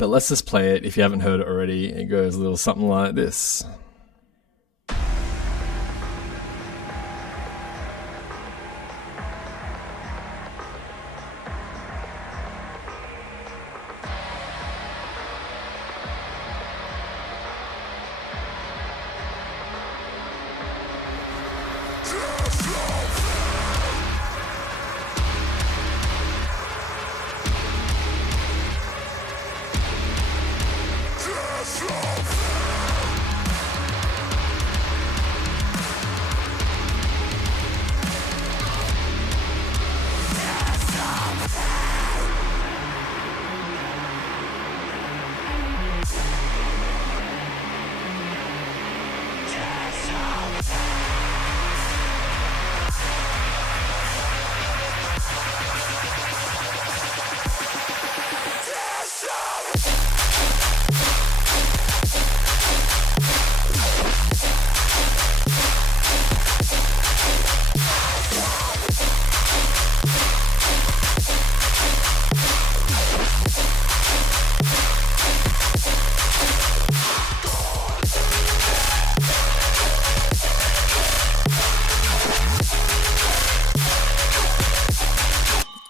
But let's just play it if you haven't heard it already. It goes a little something like this.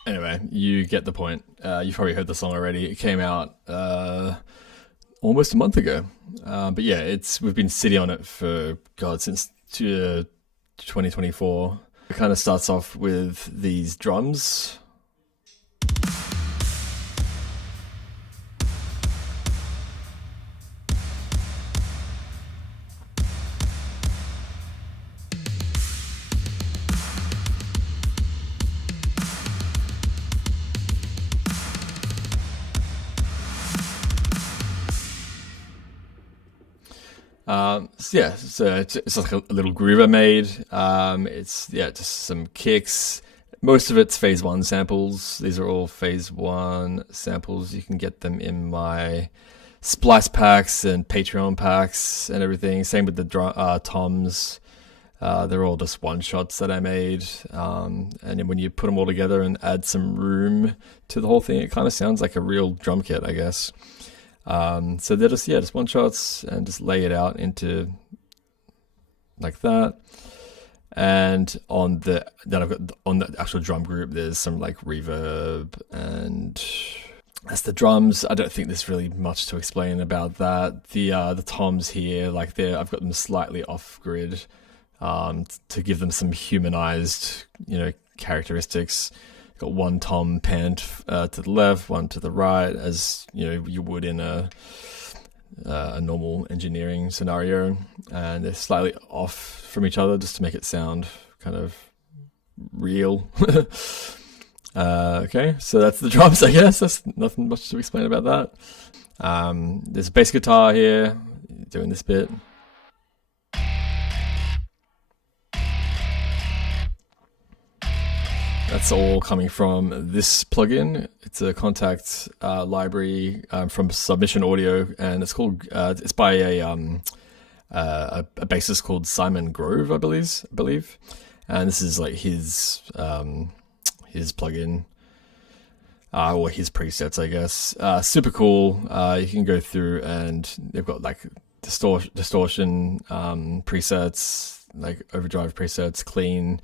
Anyway, you get the point. You've probably heard the song already. It came out almost a month ago. But yeah, we've been sitting on it for, God, since 2024. It kind of starts off with these drums. So it's like a little groove I made. It's just some kicks. Most of it's PhaseOne samples. These are all PhaseOne samples. You can get them in my Splice packs and Patreon packs and everything. Same with the toms. They're all just one shots that I made. And then when you put them all together and add some room to the whole thing, it kind of sounds like a real drum kit, I guess. So they're just one shots and just lay it out into like that. And on the actual drum group, there's some like reverb, and that's the drums. I don't think there's really much to explain about that. The toms here, like I've got them slightly off grid, to give them some humanized, characteristics. Got one tom panned to the left, one to the right, as you would in a normal engineering scenario, and they're slightly off from each other just to make it sound kind of real. Okay, so that's the drums, I guess. That's nothing much to explain about that. There's a bass guitar here doing this bit. That's all coming from this plugin. It's a Contact library from Submission Audio, and it's called. It's by a bassist called Simon Grove, I believe. And this is like his plugin, or his presets, I guess. Super cool. You can go through, and they've got like distortion presets, like overdrive presets, clean.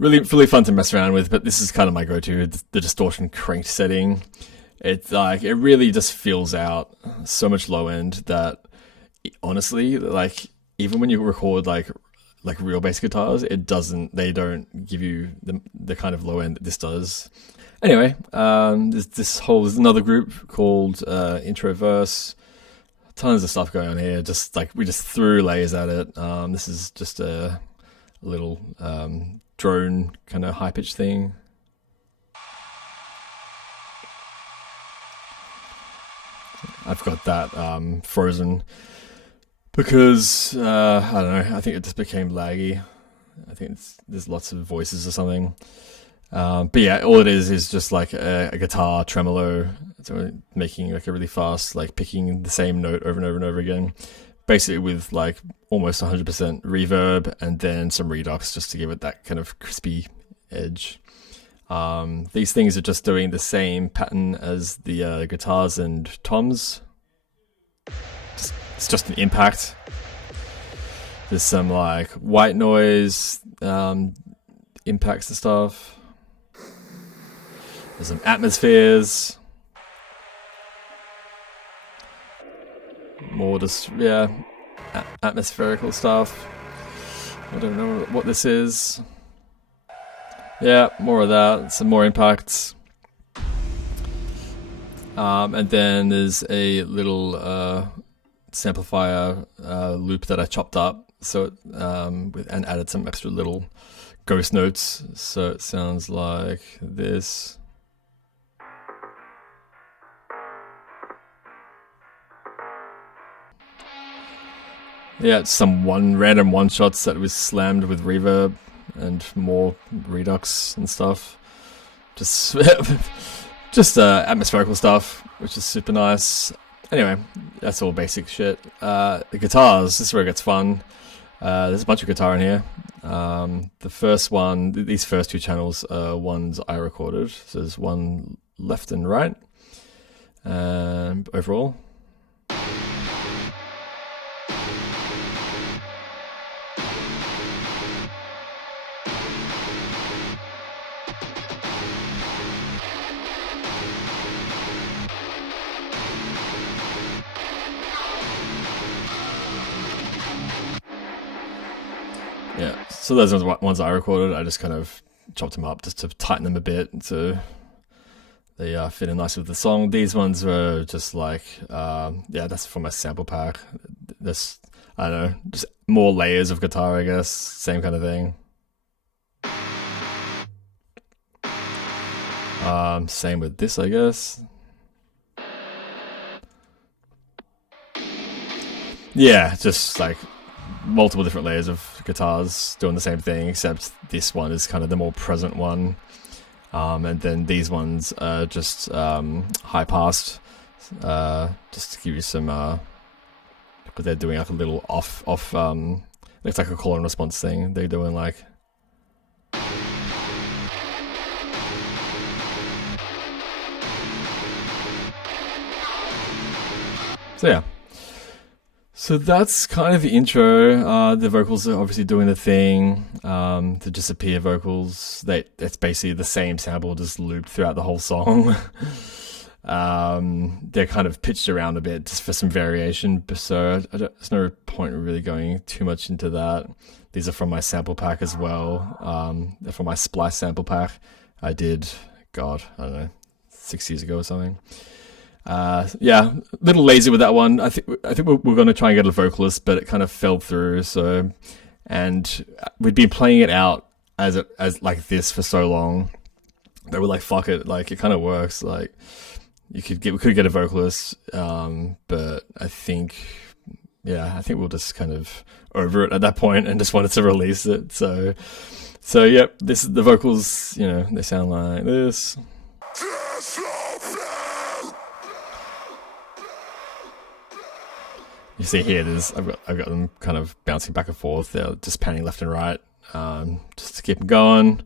Really fun to mess around with, but this is kind of my go-to, the distortion cranked setting. It's like, it really just fills out so much low end that honestly, like even when you record like real bass guitars, they don't give you the kind of low end that this does. Anyway, there's another group called Introverse. Tons of stuff going on here. Just like we just threw layers at it. This is just a little drone kind of high pitch thing. I've got that frozen because I don't know, I think it just became laggy. I think there's lots of voices or something. But yeah, all it is just like a guitar tremolo, so making like a really fast, like picking the same note over and over and over again, basically with like almost 100% reverb and then some redux just to give it that kind of crispy edge. These things are just doing the same pattern as the guitars and toms. It's just an impact. There's some like white noise impacts and stuff. There's some atmospheres. More just, yeah, atmospherical stuff. I don't know what this is. Yeah, more of that. Some more impacts. And then there's a little samplifier loop that I chopped up, so and added some extra little ghost notes. So it sounds like this. Yeah, it's some random one shots that was slammed with reverb and more redux and stuff. Just just atmospherical stuff, which is super nice. Anyway, that's all basic shit. The guitars, this is where it gets fun. There's a bunch of guitar in here. The first one, these first two channels are ones I recorded. So there's one left and right. Overall. Yeah, so those are the ones I recorded. I just kind of chopped them up just to tighten them a bit so they fit in nice with the song. These ones were just like, yeah, that's from my sample pack. This, I don't know, just more layers of guitar, I guess. Same kind of thing. Same with this, I guess. Yeah, just like multiple different layers of guitars doing the same thing, except this one is kind of the more present one. And then these ones are just high passed, just to give you some, but they're doing like a little off, looks like a call and response thing. They're doing like, so yeah. So that's kind of the intro. The vocals are obviously doing the thing. The disappear vocals, that's basically the same sample just looped throughout the whole song. They're kind of pitched around a bit just for some variation. So there's no point really going too much into that. These are from my sample pack as well. They're from my Splice sample pack. I did, God, I don't know, 6 years ago or something. Yeah, a little lazy with that one. I think we're going to try and get a vocalist, but it kind of fell through. So, and we'd been playing it out as like this for so long that we're like, fuck it, like it kind of works. Like we could get a vocalist, but I think we'll just kind of over it at that point and just wanted to release it. So yep, this the vocals. You know, they sound like this. You see here, I've got them kind of bouncing back and forth. They're just panning left and right, just to keep them going.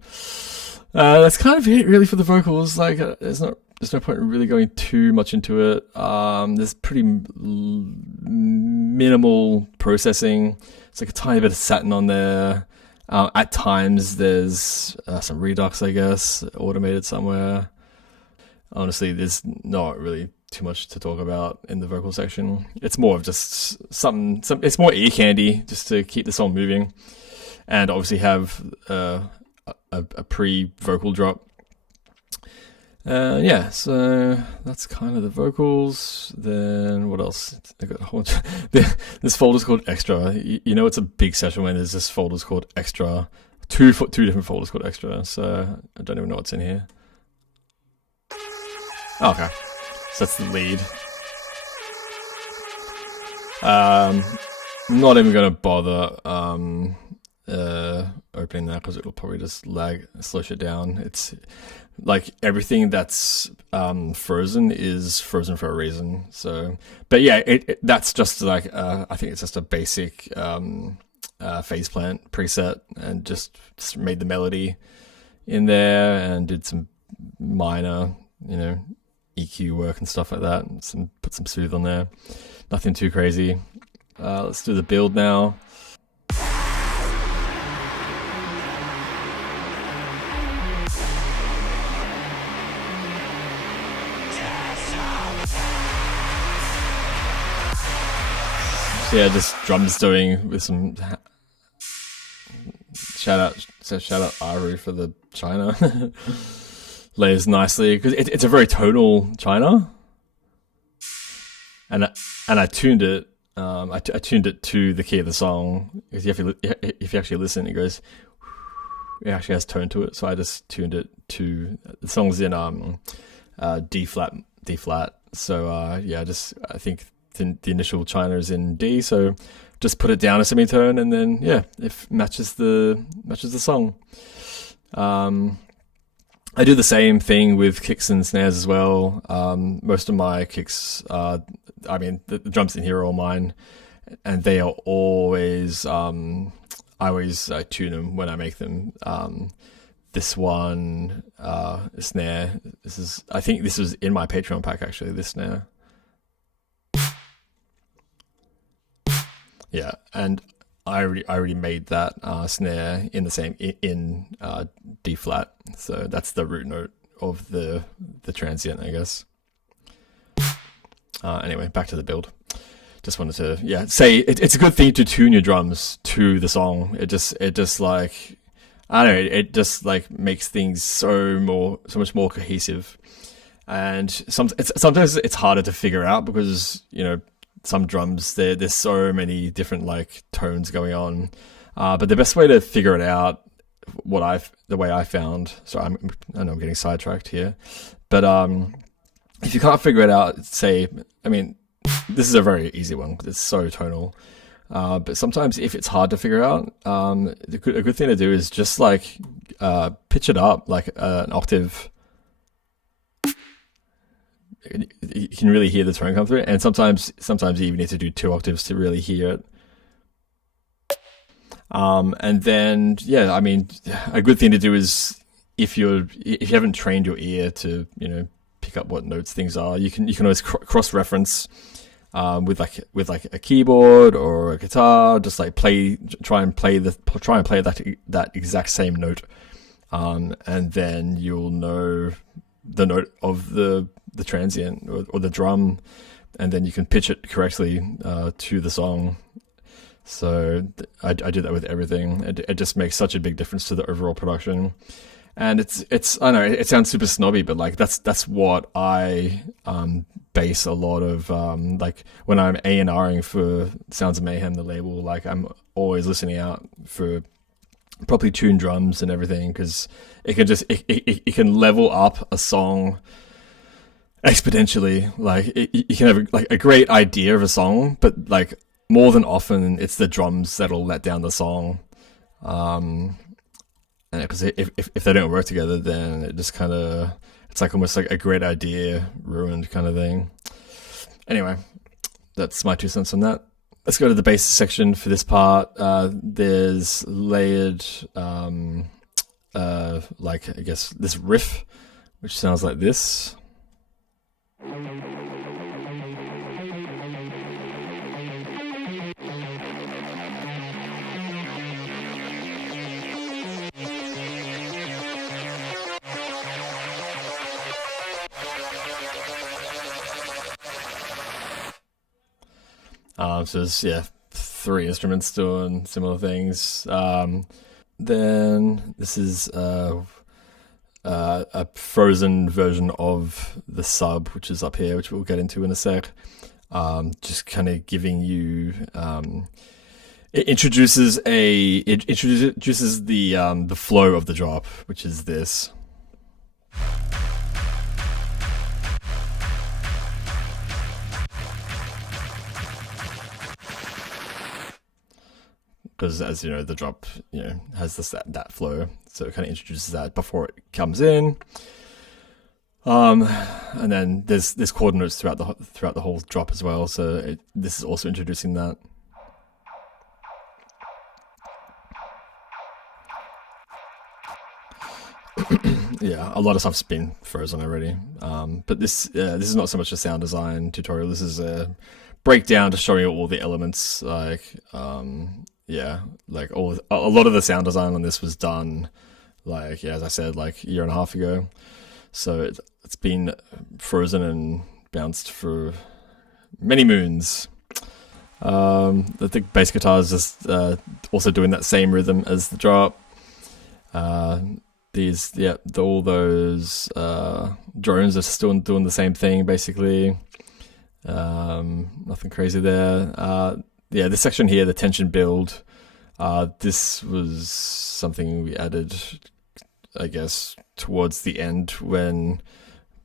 That's kind of it, really, for the vocals. Like, there's no point in really going too much into it. There's pretty minimal processing. It's like a tiny bit of satin on there. At times, there's some redux, I guess, automated somewhere. Honestly, there's not really too much to talk about in the vocal section. It's more of just some it's more ear candy just to keep the song moving, and obviously have a pre-vocal drop. Yeah, so that's kind of the vocals. Then what else? I got a whole this folder's called extra. You know, it's a big session when there's this folder's called extra. Two different folders called extra. So I don't even know what's in here. Oh, okay. So that's the lead. I'm not even going to bother opening that because it'll probably just slow shit down. It's like everything that's frozen is frozen for a reason. So, but yeah, that's just like I think it's just a basic phase plant preset, and just made the melody in there and did some minor, you know, EQ work and stuff like that. Put some smooth on there. Nothing too crazy. Let's do the build now. So yeah, just drums doing with some shout out Aru for the China. Lays nicely because it's a very tonal China, and I tuned it. I tuned it to the key of the song because if you actually listen, it goes. It actually has tone to it, so I just tuned it to the song's in D flat. So yeah, I think the initial China is in D, so just put it down a semitone, and then yeah, it matches the song. I do the same thing with kicks and snares as well. Most of my kicks, the drums in here are all mine, and they are always. I always tune them when I make them. This one snare. I think this was in my Patreon pack actually. This snare. Yeah, and I already made that snare in the same in D flat, so that's the root note of the transient, I guess. Anyway, back to the build. Just wanted to say it's a good thing to tune your drums to the song. It just like I don't know, it just like makes things so much more cohesive. And sometimes it's harder to figure out because some drums there's so many different like tones going on, but the best way to figure it out, the way I found. So I know I'm getting sidetracked here, but if you can't figure it out, this is a very easy one because it's so tonal. But sometimes if it's hard to figure out, a good thing to do is just like pitch it up like an octave. You can really hear the tone come through, and sometimes you even need to do 2 octaves to really hear it. And then a good thing to do is if you haven't trained your ear to pick up what notes things are, you can always cross reference with a keyboard or a guitar. Just like try and play that exact same note, and then you'll know the note of the transient or the drum, and then you can pitch it correctly to the song. So I do that with everything. It just makes such a big difference to the overall production. And it's I know it sounds super snobby, but like that's what I base a lot of like when I'm A&Ring for Sounds of Mayhem, the label. Like I'm always listening out for properly tuned drums and everything, because it can can level up a song exponentially. Like you can have a great idea of a song, but like more than often it's the drums that'll let down the song. Because if they don't work together, then it just kind of, it's like almost like a great idea ruined kind of thing. Anyway, that's my 2 cents on that. Let's go to the bass section for this part. There's layered, like I guess this riff, which sounds like this. So there's 3 instruments doing similar things. Then this is a frozen version of the sub, which is up here, which we'll get into in a sec. Just kind of giving you, it introduces the flow of the drop, which is this. Because as you know, the drop has that flow, so it kind of introduces that before it comes in. And then there's chord notes throughout the whole drop as well. So this is also introducing that. Yeah, a lot of stuff's been frozen already. But this is not so much a sound design tutorial. This is a breakdown to show you all the elements. Yeah, like a lot of the sound design on this was done, like yeah, as I said, like a year and a half ago. So it's been frozen and bounced for many moons. The bass guitar is just also doing that same rhythm as the drop. All those drones are still doing the same thing basically. Nothing crazy there. Yeah, this section here, the tension build. This was something we added, I guess, towards the end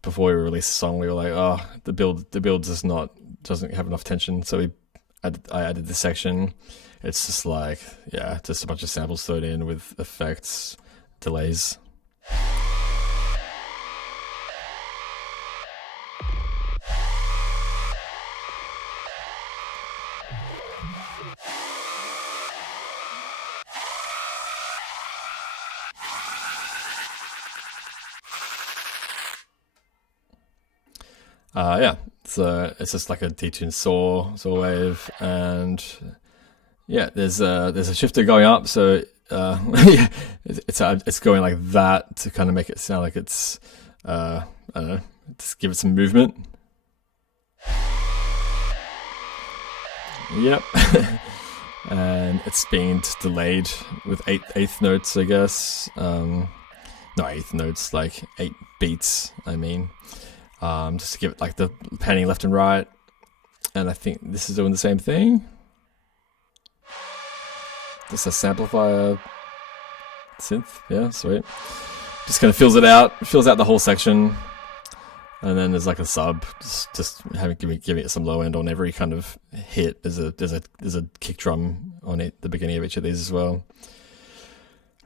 before we released the song. We were like, oh, the build doesn't have enough tension, so I added this section. It's just like, yeah, just a bunch of samples thrown in with effects, delays. Yeah, so it's just like a detuned saw wave, and yeah, there's a shifter going up, so yeah, it's going like that to kind of make it sound like it's I don't know, just give it some movement. Yep. And it's being delayed with eighth notes, I guess. Not eighth notes, like 8 beats, I mean. Just to give it like the panning left and right. And I think this is doing the same thing. Just a samplifier synth, yeah, sweet. Just kind of fills out the whole section. And then there's like a sub, just giving it some low end on every kind of hit. There's a kick drum on it, the beginning of each of these as well.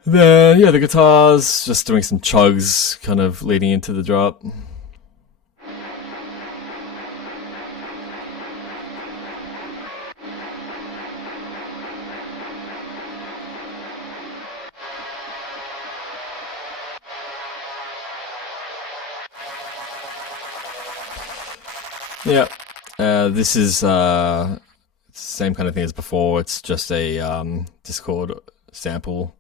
Then yeah, the guitars just doing some chugs, kind of leading into the drop. Yeah, this is same kind of thing as before. It's just a Discord sample.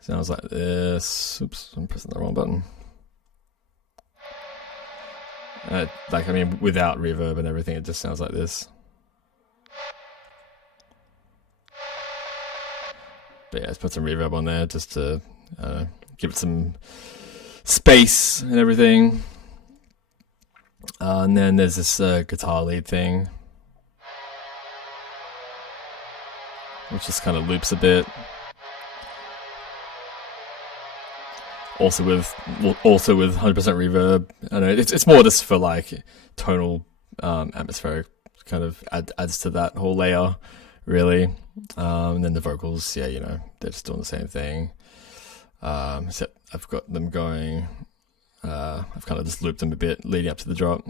Sounds like this. Oops, I'm pressing the wrong button. Like, I mean, without reverb and everything, it just sounds like this. But yeah, let's put some reverb on there just to give it some space and everything. And then there's this guitar lead thing, which just kind of loops a bit. Also with 100% reverb. I know it's more just for like tonal, atmospheric, kind of adds to that whole layer, really. And then the vocals, yeah, you know, they're just doing the same thing. Except I've got them going. I've kind of just looped them a bit leading up to the drop.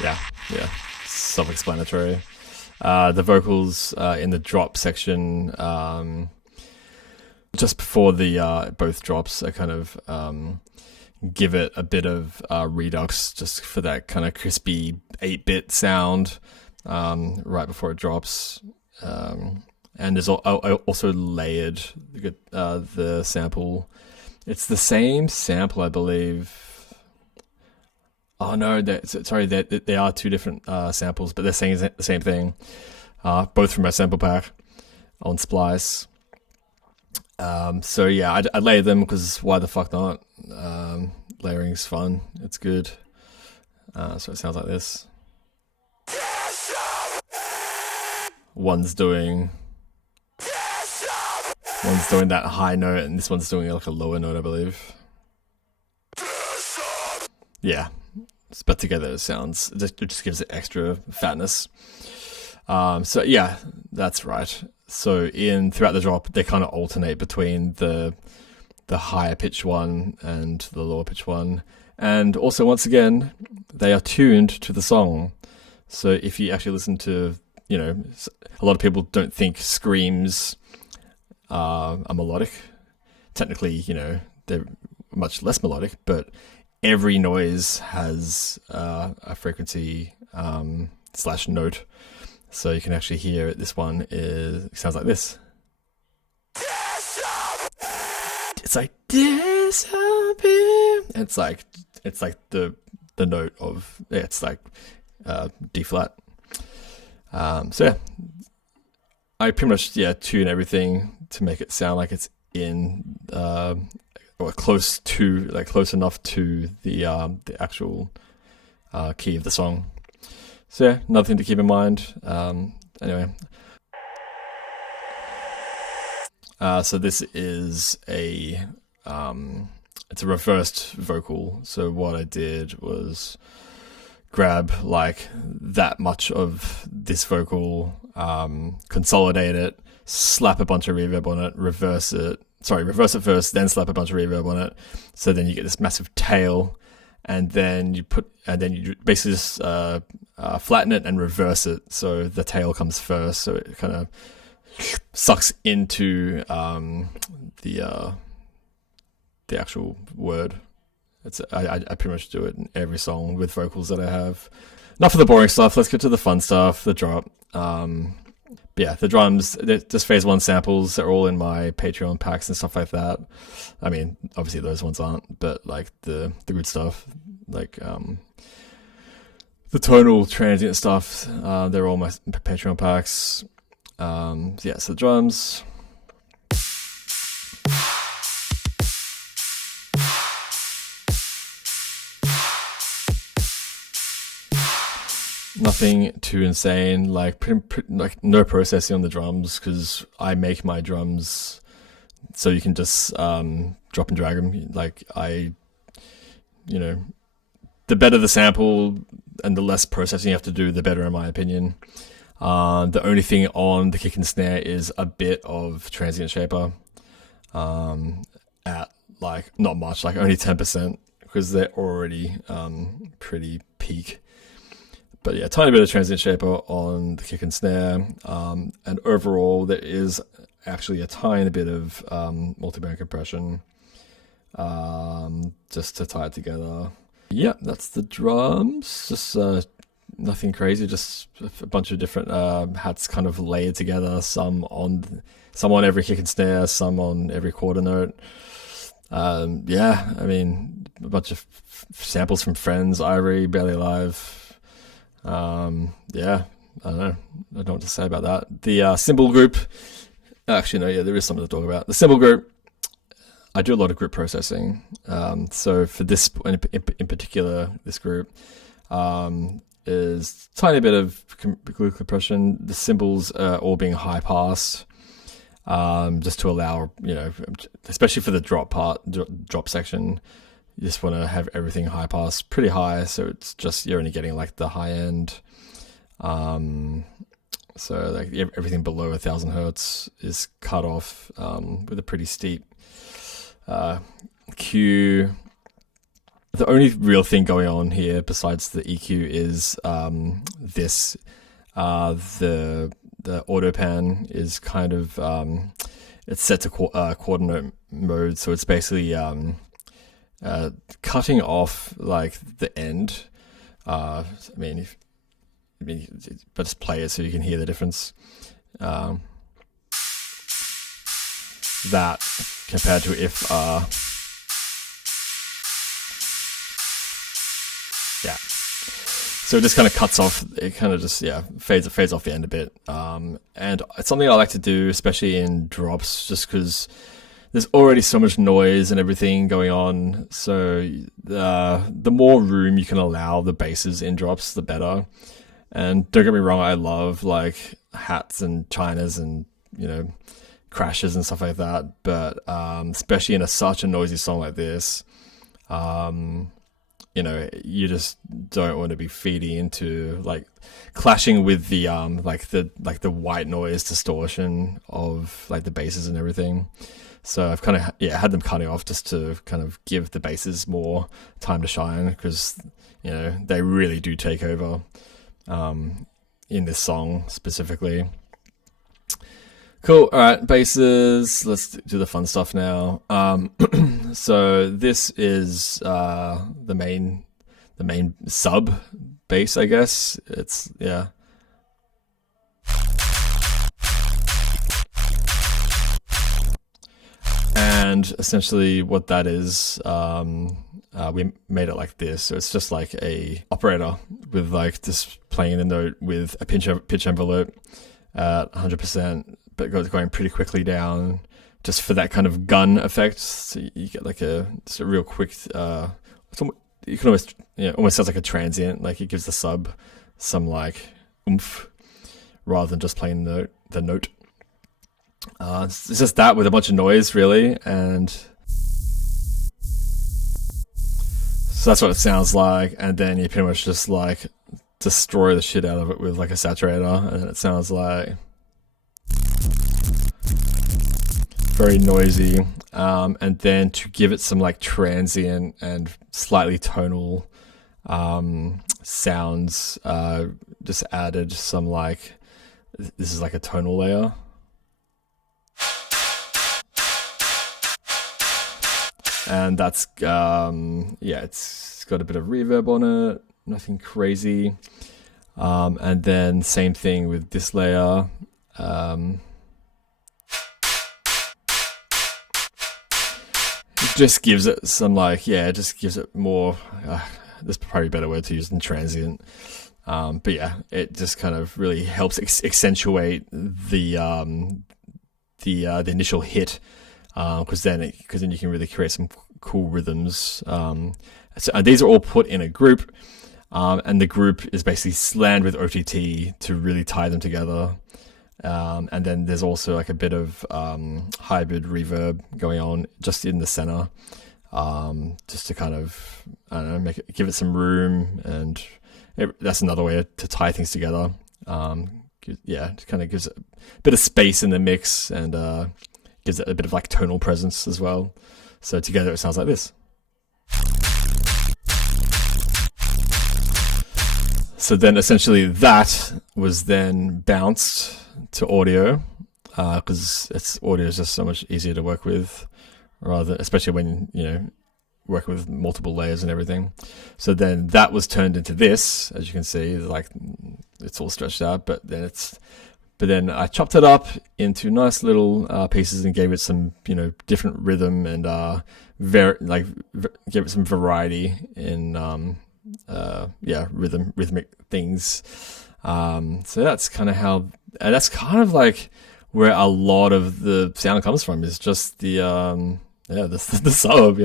Yeah, self-explanatory. The vocals in the drop section, just before the both drops, I kind of give it a bit of redux just for that kind of crispy 8-bit sound right before it drops. And there's I also layered the sample. It's the same sample, I believe. Oh no, they are 2 different samples, but they're saying the same thing. Both from my sample pack on Splice. So yeah, I layered them because why the fuck not? Layering's fun. It's good. So it sounds like this. One's doing that high note, and this one's doing like a lower note, I believe. Yeah, but together it just gives it extra fatness. So yeah, that's right. So throughout the drop, they kind of alternate between the higher pitch one and the lower pitch one, and also once again, they are tuned to the song. So if you actually listen to a lot of people don't think screams are melodic. Technically, they're much less melodic, but every noise has a frequency slash note. So you can actually hear it. This one sounds like this. It's like disappear. It's like the note of it's like D flat. So yeah, I pretty much tune everything to make it sound like it's in or close enough to the actual key of the song. So yeah, another thing to keep in mind. Anyway. So this is it's a reversed vocal. So what I did was grab like that much of this vocal, consolidate it, slap a bunch of reverb on it, reverse it first, then slap a bunch of reverb on it. So then you get this massive tail, and then you basically just flatten it and reverse it. So the tail comes first. So it kind of sucks into the actual word. I pretty much do it in every song with vocals that I have. Not for the boring stuff. Let's get to the fun stuff. The drop. But yeah, the drums. They're just PhaseOne samples. They're all in my Patreon packs and stuff like that. I mean, obviously those ones aren't, but like the good stuff, like the tonal transient stuff. They're all my Patreon packs. So the drums. Nothing too insane, like no processing on the drums, because I make my drums so you can just drop and drag them. Like the better the sample and the less processing you have to do, the better, in my opinion. The only thing on the kick and snare is a bit of transient shaper, at like not much, like only 10%, because they're already pretty peak. But yeah, tiny bit of transient shaper on the kick and snare, and overall there is actually a tiny bit of multiband compression, just to tie it together. Yeah, that's the drums. Just nothing crazy, just a bunch of different hats kind of layered together. Some on every kick and snare, some on every quarter note. I mean, a bunch of samples from friends, Ivory, Barely Alive. I don't know what to say about that. The cymbal group, actually no, there is something to talk about. The cymbal group, I do a lot of group processing. So for this in particular, this group is tiny bit of group compression. The cymbals are all being high passed, just to allow, especially for the drop section. You just want to have everything high pass, pretty high, so it's just you're only getting like the high end. So like everything below 1,000 hertz is cut off with a pretty steep Q. The only real thing going on here besides the EQ is this. The auto pan is kind of it's set to quarter note mode, so it's basically cutting off like the end. But just play it so you can hear the difference. That compared to if so it just kind of cuts off. It kind of just fades off the end a bit. And it's something I like to do, especially in drops, just because there's already so much noise and everything going on. So the more room you can allow the basses in drops, the better. And don't get me wrong, I love like hats and chinas and crashes and stuff like that. But especially in such a noisy song like this, you just don't want to be feeding into like clashing with the the white noise distortion of like the basses and everything. So I've kind of had them cutting off just to kind of give the basses more time to shine, because they really do take over. in this song specifically. Cool. All right, basses. Let's do the fun stuff now. So this is the main sub bass, I guess. It's yeah. And essentially what that is, we made it like this. So it's just like a operator with like just playing the note with a pitch envelope at 100%, but going pretty quickly down, just for that kind of gun effect. So you get like just a real quick. You can almost, almost sounds like a transient. Like it gives the sub some like oomph rather than just playing the note. It's just that with a bunch of noise, really, and so that's what it sounds like. And then you pretty much just like destroy the shit out of it with like a saturator, and it sounds like very noisy. And then to give it some like transient and slightly tonal sounds, just added some like, this is like a tonal layer. And that's, it's got a bit of reverb on it, nothing crazy. And then same thing with this layer. It just gives it some it just gives it more, there's probably a better word to use than transient. But yeah, it just kind of really helps accentuate the initial hit. Because then you can really create some cool rhythms. And these are all put in a group, and the group is basically slammed with OTT to really tie them together. And then there's also like a bit of hybrid reverb going on just in the center, just to kind of, I don't know, give it some room, and that's another way to tie things together. It kind of gives it a bit of space in the mix, and gives it a bit of like tonal presence as well. So together it sounds like this. So then essentially that was then bounced to audio, because audio is just so much easier to work with, especially when working with multiple layers and everything. So then that was turned into this, as you can see, like it's all stretched out, but then I chopped it up into nice little pieces and gave it some, different rhythm, and gave it some variety in rhythmic things. So that's kind of how, and that's kind of like where a lot of the sound comes from, is just the sub.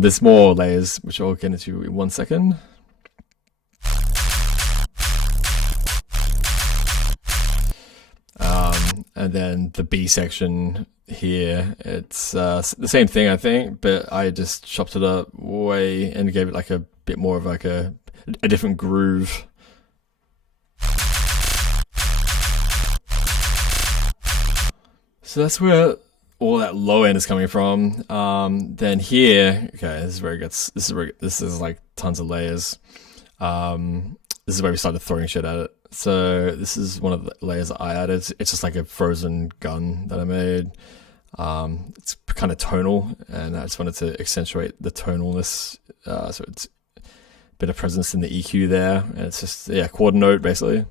There's more layers which I'll get into in 1 second. And then the B section here, it's the same thing, I think, but I just chopped it up way and gave it like a bit more of like a different groove. So that's where all that low end is coming from. Then here, okay, this is where it gets, this is like tons of layers. This is where we started throwing shit at it. So this is one of the layers that I added. It's just like a frozen gun that I made. It's kind of tonal, and I just wanted to accentuate the tonalness. So it's a bit of presence in the EQ there, and it's just, quarter note basically.